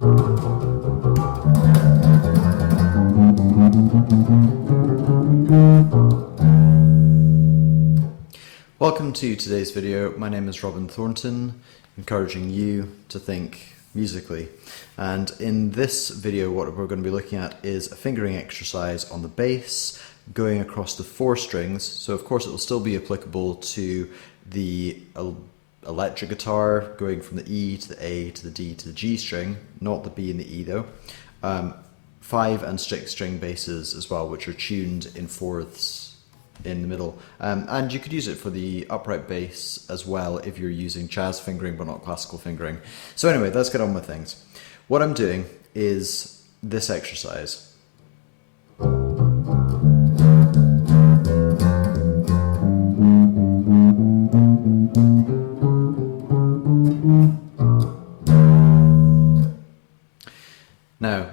Welcome to today's video. My name is Robin Thornton, encouraging you to think musically. And in this video, what we're going to be looking at is a fingering exercise on the bass, going across the 4 strings. So of course it will still be applicable to the electric guitar, going from the E to the A to the D to the G string, not the B and the E though. 5 and 6 string basses as well, which are tuned in fourths in the middle, and you could use it for the upright bass as well if you're using jazz fingering but not classical fingering. So anyway, let's get on with things. What I'm doing is this exercise. Now,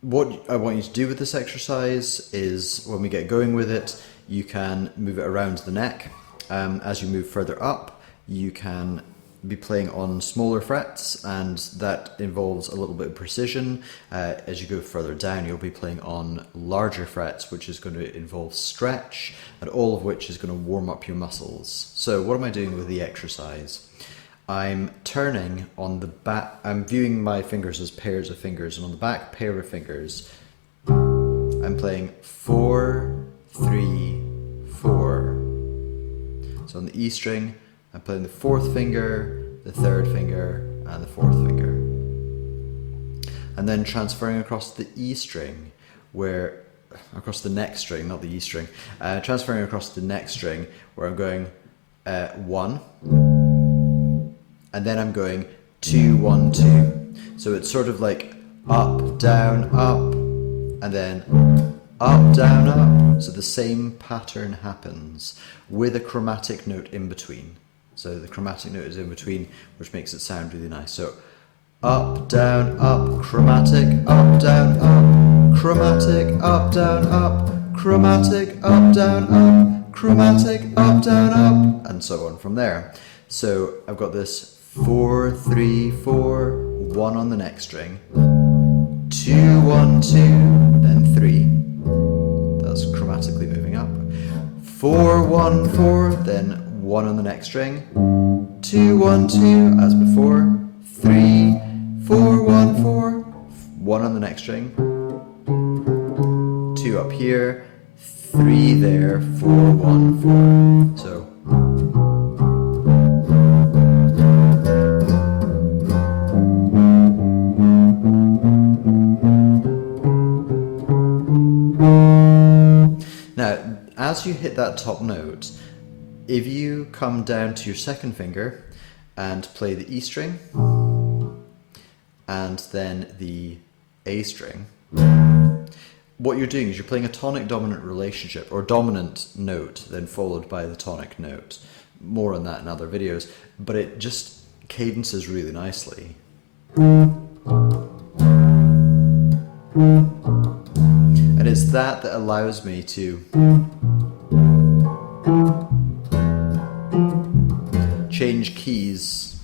what I want you to do with this exercise is, when we get going with it, you can move it around the neck. As you move further up, you can be playing on smaller frets, and that involves a little bit of precision. As you go further down, you'll be playing on larger frets, which is going to involve stretch, and all of which is going to warm up your muscles. So what am I doing with the exercise? I'm turning on the back, I'm viewing my fingers as pairs of fingers, and on the back pair of fingers, I'm playing 4, 3, 4. So on the E string, I'm playing the 4th finger, the 3rd finger, and the 4th finger. And then transferring across the E string, across the next string, not the E string, transferring across the next string, where I'm going 1, and then I'm going 2, 1, 2. So it's sort of like up, down, up, and then up, down, up. So the same pattern happens with a chromatic note in between. So the chromatic note is in between, which makes it sound really nice. So up, down, up, chromatic, up, down, up, chromatic, up, down, up, chromatic, up, down, up, chromatic, up, down, up, and so on from there. So I've got this 4, 3, 4, 1 on the next string, 2, 1, 2, then 3. That's chromatically moving up. 4, 1, 4, then 1 on the next string, 2, 1, 2 as before, 3, 4, 1, 4, 1 on the next string, 2 up here, 3 there, 4, 1, 4. So now, as you hit that top note, if you come down to your 2nd finger and play the E string and then the A string, what you're doing is you're playing a tonic-dominant relationship, or dominant note then followed by the tonic note. More on that in other videos, but it just cadences really nicely. And it's that allows me to change keys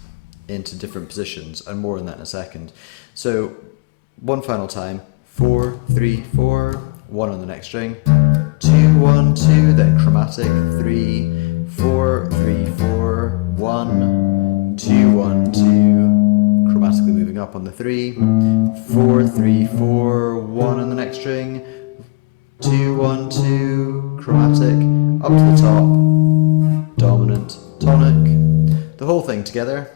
into different positions, and more on that in a second. So one final time, 4, 3, 4, 1 on the next string, 2, 1, 2, then chromatic, 3, 4, 3, 4, 1, 2, 1, 2, chromatically moving up on the 3, 4, 3, 4, 1 on the next string, 2, 1, 2, chromatic, up to the top, dominant, tonic, the whole thing together.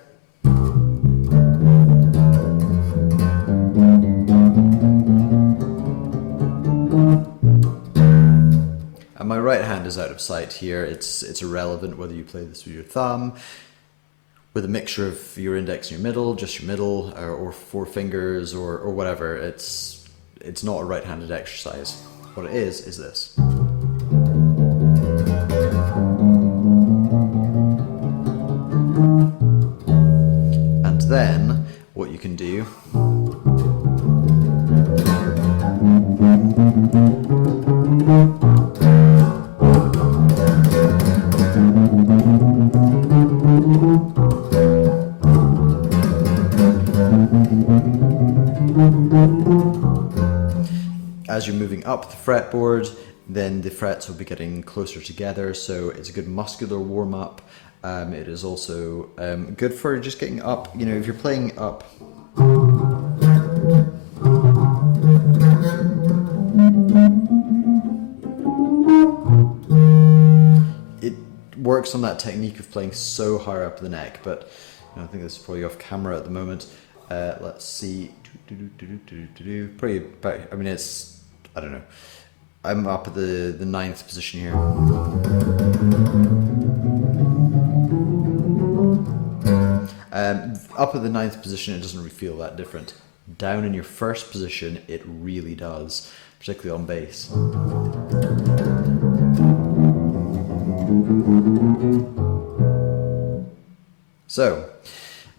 And my right hand is out of sight here. It's irrelevant whether you play this with your thumb, with a mixture of your index and your middle, just your middle, or 4 fingers, or whatever. It's not a right-handed exercise. What it is this. And then what you can do as you're moving up the fretboard, then the frets will be getting closer together, so it's a good muscular warm-up. It is also good for just getting up, you know, if you're playing up. It works on that technique of playing so high up the neck, but you know, I think this is probably off camera at the moment. Let's see, probably about, I mean, it's, I don't know, I'm up at the ninth position here. Up at the ninth position, it doesn't really feel that different. Down in your first position, it really does, particularly on bass. So,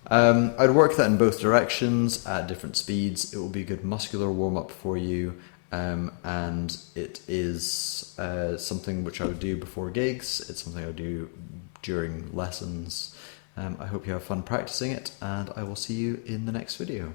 I'd work that in both directions at different speeds. It will be a good muscular warm-up for you, and it is something which I would do before gigs. It's something I would do during lessons. I hope you have fun practicing it, and I will see you in the next video.